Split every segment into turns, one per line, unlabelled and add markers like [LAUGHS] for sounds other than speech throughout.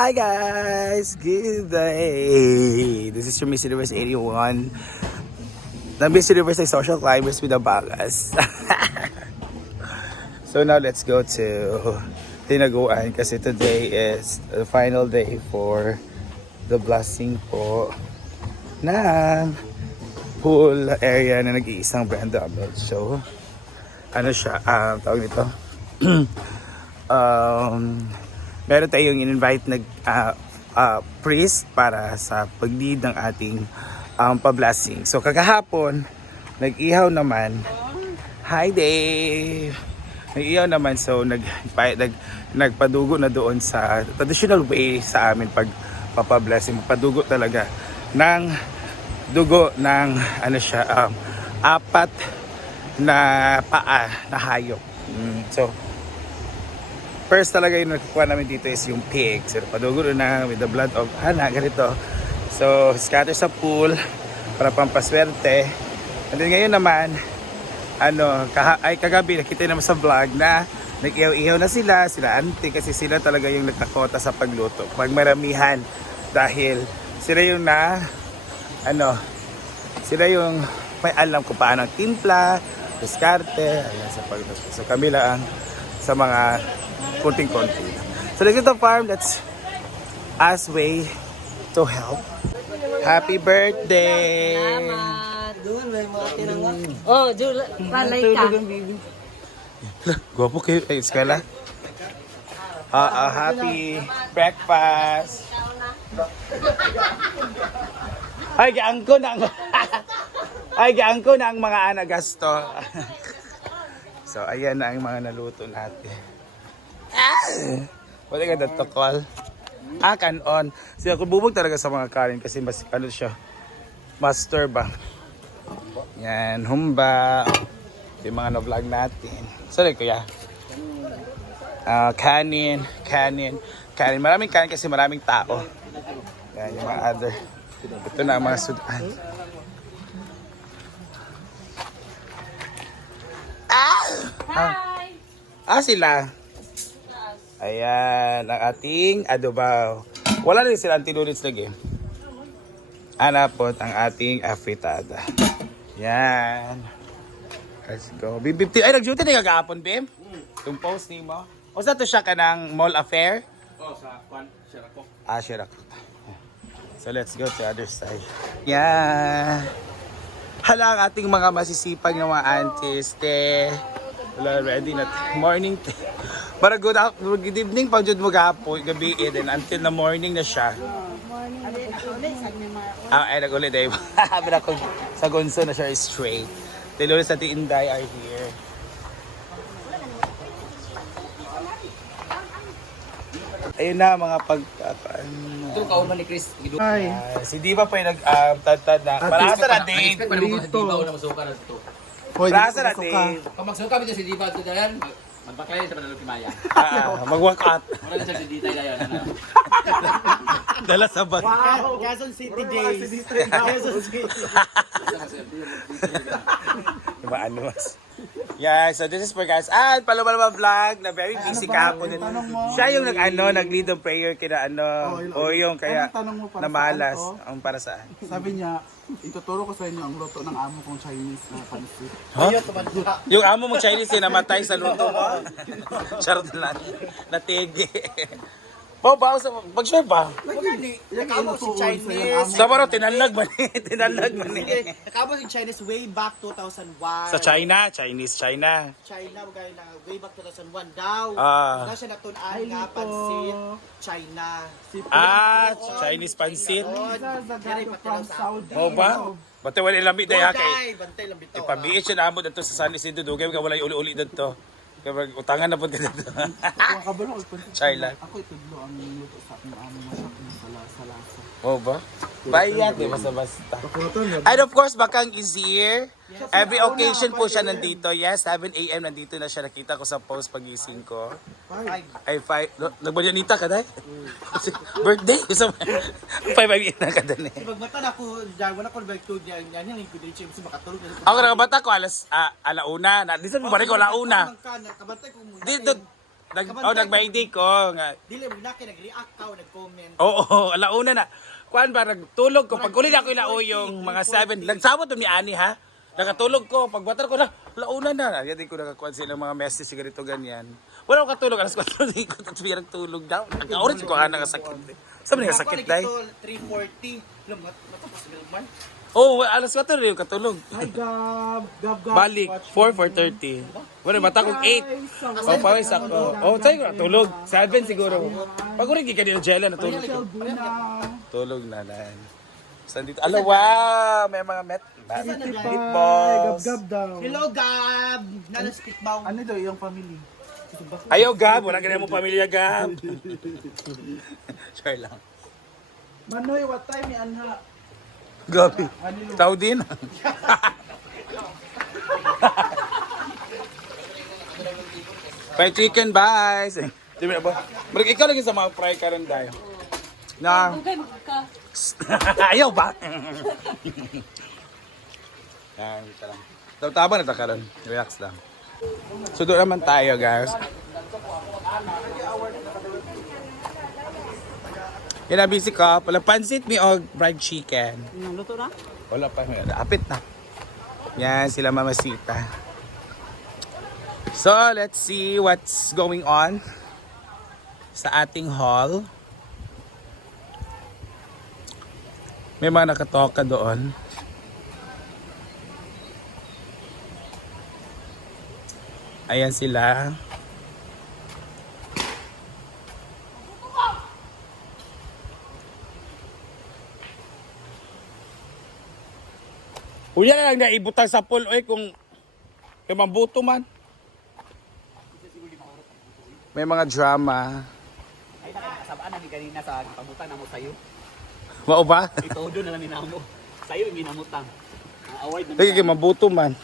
Hi guys! Good day! This is your Miss Universe 81. The Miss Universe ay social climbers with the bagas. so now let's go to Tinaguan kasi today is the final day for the blessing po ng pool area na nag-iisang brand double. So, ano siya, ah, tawag nito? [CLEARS THROAT] um, meron tayong in-invite nag ah, ah, priest para sa pag-lead ng ating um, pa-blessing. So kagahapon, nag-ihaw naman. Hi Dave! Nag-ihaw naman so nag, pa, nag nagpadugo na doon sa traditional way sa amin pag papablessing. Padugo talaga ng dugo ng ano siya um, apat na paa na hayop. Mm, so first talaga yung nakukuha namin dito is yung pig. So, padugo na with the blood of Hana, ganito. So, scatter sa pool para pampaswerte. And then ngayon naman, ano, kaha, ay kagabi nakita naman sa vlog na nag-ihaw-ihaw na sila, sila ante kasi sila talaga yung nagtakota sa pagluto. Pag maramihan dahil sila yung na ano, sila yung may alam kung paano timpla, diskarte, ayan sa pagluto. So kami lang sa mga konting-konti. So let's get the farm. Let's ask way to help. Happy birthday!
Salamat. Doon, may mga tinangga. Oh, Jul, palay ka. [LAUGHS]
Gwapo kayo kay eskwela. Ah, ah, happy breakfast. Ay, gaan ko na ang... [LAUGHS] Ay, gaan ko na ang mga anagasto. [LAUGHS] so, ayan na ang mga naluto natin. Ah! Wala ka to call. Ah, kanon. Siya ko bubog talaga sa mga kanin kasi mas ano siya. Master ba? Yan, humba. Yung mga na-vlog natin. Sorry, kuya. Ah, kanin, kanin, kanin. Maraming kanin kasi maraming tao. Yan, yung mga other. Ito na ang mga sudan. Ah! Ah, ah sila. Ayan, ang ating adobaw. Wala rin sila antinunits lagi. Ana po ang ating afritada. Yan. Let's go. Bim, bim, ay, nag-duty na kagahapon, Bim? Itong post ni mo. O sa to siya ka ng mall affair?
Oh, sa kwan, share ako.
Ah, sure ako. So let's go to other side. Yan. Hala ang ating mga masisipag na mga aunties, te. Wala, ready na. Morning, te. Para good, af- good evening pa jud mo gahapon, gabi, eh, then until the morning na siya. Ah, ay, nag-ulit eh. [LAUGHS] Habi ako sa gonso na siya is straight. The the Inday are here. Ayun na, mga pag... Uh,
Ito ka ni Chris.
Ay. si Diva pa yung nag-tad-tad na. Marasa na, Dave.
Expect pa naman ko sa na masuka na ito.
Marasa na, Dave.
Pag magsuka dito si Diva ito dayan, mag- magbaklay sa panalo Maya.
Ah, [LAUGHS] mag-walk out.
Wala na siya si Dita dayan. ano? [LAUGHS]
Dala sa bag.
Wow, Quezon City days. Quezon City.
Diba, ano mas? Yeah, so this is for guys. Ah, Paloma Vlog na very busy kahapon. din. Siya yung nag-ano, nag-lead ng prayer kina ano, o yung kaya
Anong tanong mo para
namalas.
saan to?
Ang para saan?
Sabi niya, ituturo ko sa inyo ang luto ng amo kong Chinese na pansit.
Yung amo mong Chinese yung namatay sa luto mo. [LAUGHS] Charot lang. Natigi. Bao, bao, sa pag-share ba?
Nakamo si Chinese.
Sa baro, tinalag man eh. [LAUGHS] Tinalag man eh.
Nakamo si Chinese way back 2001.
Sa China, Chinese China.
China, magaya na way back 2001 daw.
Ah.
Wala siya natunan nga pansit China.
Ah, Chinese pansit.
Dari patilaw sa Saudi.
Mo ba? Bate wala ilambi day ha kay.
Bantay, bantay lang bitaw.
Ipabiit siya na amo dito sa San Isidro Dugay kay wala yung uli-uli dito. Kaya utangan na po dito.
Ang kabalo.
China.
Ako itudlo ang luto sa aking amo masak na sa lasa lasa.
Mo ba? Bayat eh, basta basta. And of course, Bakang is here. Every occasion po siya nandito. Yes, 7 a.m. nandito na siya. Nakita ko sa post pagising ko. Ay, 5. Nagbalyanita ka dahil? [LAUGHS] Birthday? Gusto mo? 5 a.m. na ka dahil eh.
Pag mata na ako, dyan, wala ko bag to dyan, yan yung ipidreach yung makatulog.
Ako nakabata ko alas ah, alauna. Na, di sa balik ko alauna.
Kabantay ko muna.
Di, do, nag, oh, nagbaindi ko. Nga.
Dili mo na nag-react ka o nag-comment.
Oo, oh, [LAUGHS] alauna na. Kuan ba, nagtulog ko. Pag uli ako ilao yung mga 7. Nagsabot ni Ani ha. Nakatulog ko. Pagbatar ko na, launa na. Yan din ko nakakuan sila mga message ganito ganyan. Wala akong katulog. Alas 4 din ko. Tapos biyang tulog daw. Nagka-orange ko ana nga sakit. Sabi nga sakit dai.
340. Alam, mat- matapos naman.
Oh, alas 4 rin yung katulog.
Hi, Gab. Gab, Gab.
Balik, 4, 4.30. Wala, bata kong 8. Oh, pawis ako. Oh, tayo ko natulog. 7 siguro. Pag ulit, ka din jela natulog. Tulog na lang. Saan dito? Ala, wow! May mga met.
Gab,
Meatballs.
Gab daw.
Hello, Gab! Nana speak bow.
Ano daw yung family?
Ayaw, Gab. Wala ganyan mo pamilya, Gab. [LAUGHS] Sure lang.
Manoy, what time ni Anha?
Gabi. Tao din. Fried chicken, bye. Di ba? Marag ikaw lagi sa mga fry ka rin dahil. Na. [LAUGHS] Ayaw ba? Yan, ito lang. Tama na takaroon. Relax lang. So doon naman tayo guys. Yan busy ka. Pala pansit mi og fried chicken.
Luto na?
Wala pa. Apit na. Yan, sila mamasita. So, let's see what's going on sa ating hall. May mga nakatoka doon. Ayan sila. Uya na lang na ibutang sa pool oy kung kay mabuto man. May mga drama.
Ay, nakasabaan namin kanina sa pabutan na mo sa'yo.
Mao ba?
Ito doon na namin mo. Sa'yo yung ginamutang. Ang award na
kay mabuto man.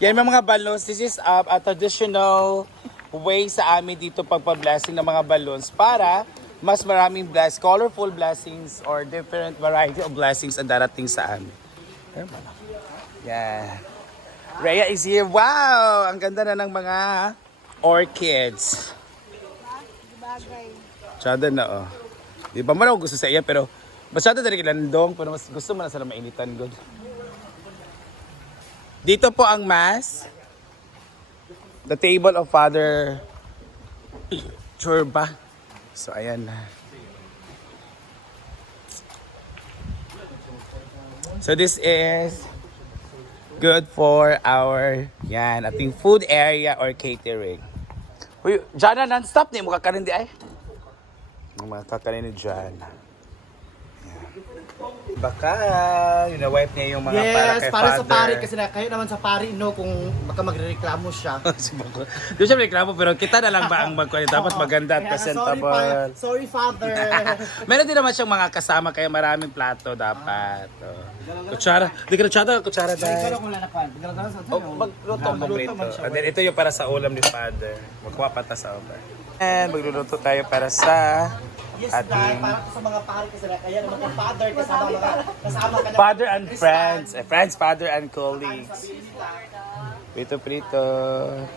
Yan may mga balloons. This is uh, a traditional way sa amin dito pagpa-blessing ng mga balloons para mas maraming bless, colorful blessings or different variety of blessings ang darating sa amin. Ayan ba? Yeah. Rhea is here. Wow! Ang ganda na ng mga orchids. Tsada na oh. Di ba ako gusto sa iya pero masyado na rin kilandong pero mas gusto mo na sila mainitan good. Dito po ang mass. The table of Father Churba. So ayan na. So this is good for our yan ating food area or catering. Uy, Jana non-stop ni mo kakanin di ay. Mga kakanin ni Jana. Baka, yun na-wipe niya yung mga para
Yes,
kay
para sa
father.
pari kasi na kayo naman sa pari no kung baka magrereklamo siya. [LAUGHS]
Doon siya reklamo pero kita na lang ba ang magkuha Dapat maganda at
Kaya, sorry,
presentable.
pa, sorry father. [LAUGHS]
Meron din naman siyang mga kasama kaya maraming plato dapat. Oh. Kutsara. Di ka kutsara, kutsara dahil. Oh, magluto ang paborito. And then ito yung para sa ulam ni Father. Magkuha pa ta sa over. And magluluto tayo para sa
Yes, dahil
ating
para sa mga pari kasi na kaya naman kung father kasama mga kasama ka na.
Father and friends. Eh, friends, father and colleagues. Prito, prito.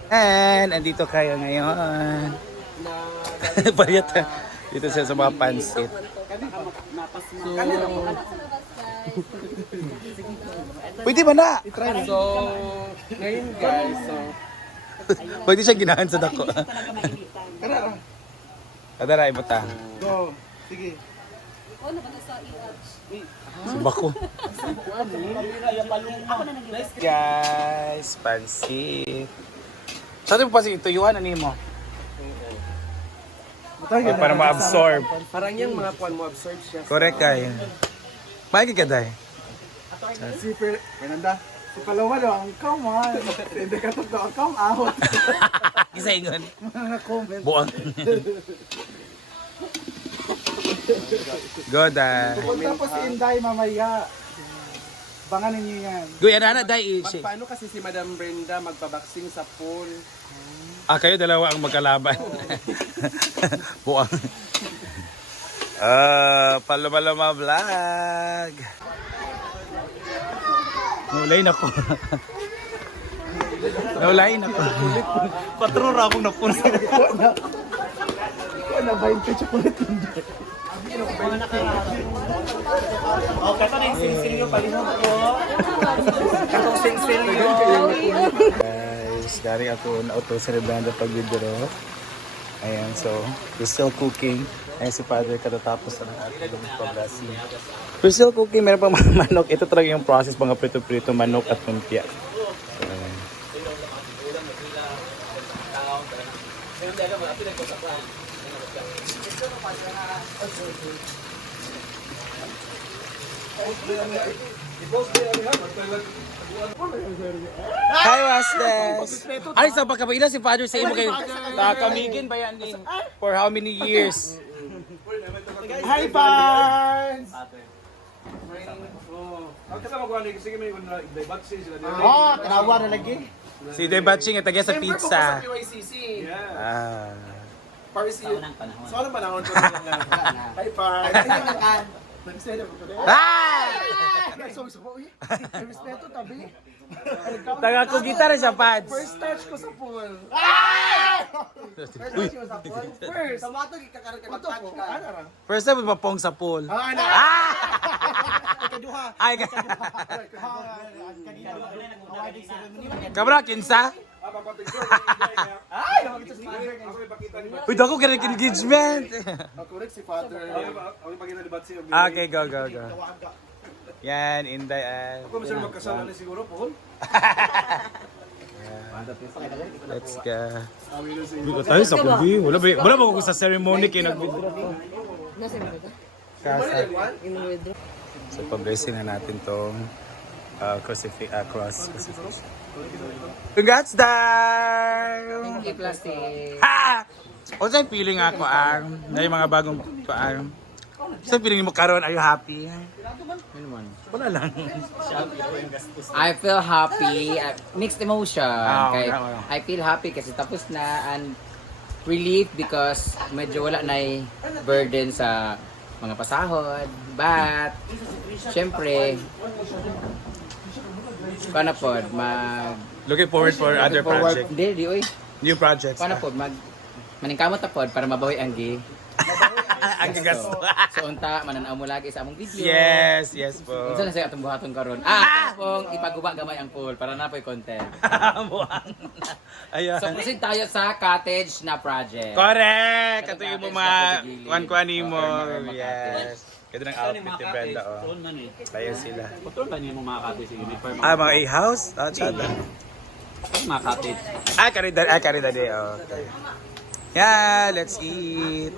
And, andito kayo ngayon. [LAUGHS] Pariata. Dito siya sa mga pansit. [LAUGHS] Pwede ba na?
So, ngayon guys, so, [LAUGHS]
Pwede siya ginahan sa dako. Kadara, ibutang.
go. Sige.
Subako. Guys, pansit. Saan mo pansit? Tuyuan na mo.
Butang
Para ma-absorb.
Parang yung mga kwan mo absorb siya.
Correct kayo. Maigi ka dahi.
Si Per... Fernanda. Si Paloma daw, ang come on. [LAUGHS] Hindi ka daw, ang come out.
Isa ingon.
Mga comment.
Buang. [LAUGHS] Good ah.
Punta po si Inday mamaya. Bangan ninyo yan.
Guya na na dai.
Paano kasi si Madam Brenda magpaboxing sa pool?
Ah, kayo dalawa ang magkalaban. [LAUGHS] Buang. Ah, palama-lama vlog. Mulay na ko. No line ako. Patro ra akong napunta.
Ikaw na 20 chocolate.
Oh, kato na yung sing-sing nyo, palihog ko. Katong sing-sing nyo.
Guys, dari ako na-auto sa Rebanda pag-withdraw. Ayan, so, we're still cooking. Ayan si Father katatapos na ng ating pablasi. We're still cooking, meron pa mga [LAUGHS] manok. Ito talaga yung process, mga prito-prito, manok at lumpia. So, ayan. Hi, Wasdes! Ay, sa pagkabaila si Father sa imo kayo. Kakamigin ba yan ni? For how many years?
Hi, fans! Ang kasama ko ano, sige may una, ibat sila.
Oh, tinawa na lagi.
Si Doy Batching, taga sa pizza.
PYCC. Yeah.
Ah.
Paris yun. So, anong panahon to? Hi, fans!
Ah!
So, so, uy, may respeto, tabi.
Taga ko gitara siya, Pads.
First touch ko sa pool. First.
Sa mato, kakaroon ka
Mato ko. Ano ra?
first time mapong sa pool.
Ah, ano?
Ah!
Kaduha.
Ay, ka. Kabra, kinsa?
Ay, nakakita si.
Ako Bat.
Uy, dako rin engagement.
Ako correct si Father. Ako may pakita ni Batsi.
Okay, go, go, go. Yan, Inday. ah.
Ako masyadong magkasama na siguro, Paul. [LAUGHS]
Let's go.
Si
Bigo tayo sa kubi. Wala ba, wala ba ko sa ceremony kay nag
Nasa mo ito?
Kasa.
Yung.
So, pa-blessing na natin tong uh, crucifix, uh, cross. Crucifix. Congrats, Dar!
Thank you, plastic.
Ha! O saan feeling ako ang na yung mga bagong kuan? Saan feeling mo karon? Are you happy? Wala lang.
I feel happy, mixed emotion.
Ah,
Kay. I feel happy kasi tapos na and relief because medyo wala na burden sa mga pasahod. But, syempre, paano po, mag...
Looking forward for other project.
Hindi, di, oy.
New projects.
Paano po, mag... Maningkamot na po para mabawi ang gi. [LAUGHS]
Ang gagas.
So, so unta, mananaw mo lagi sa among video.
Yes, yes po.
Unsa na sa atong buhaton karon? Ah, ito pong ipaguba gamay ang pool para na po'y content. [LAUGHS]
Buwang. Ayan.
So proceed tayo sa cottage na project.
Correct! Mga
na pagigilid.
kuan-kuan mo. Yes. Ganda ng outfit ni Brenda, oh.
Man eh.
Kaya sila.
Ba niyo mo mga cottage yung uniform?
Ah, mga A-house? Ah, tsada.
Mga cottage.
Ah, karida, ah, karida de. Okay. Yeah, let's eat.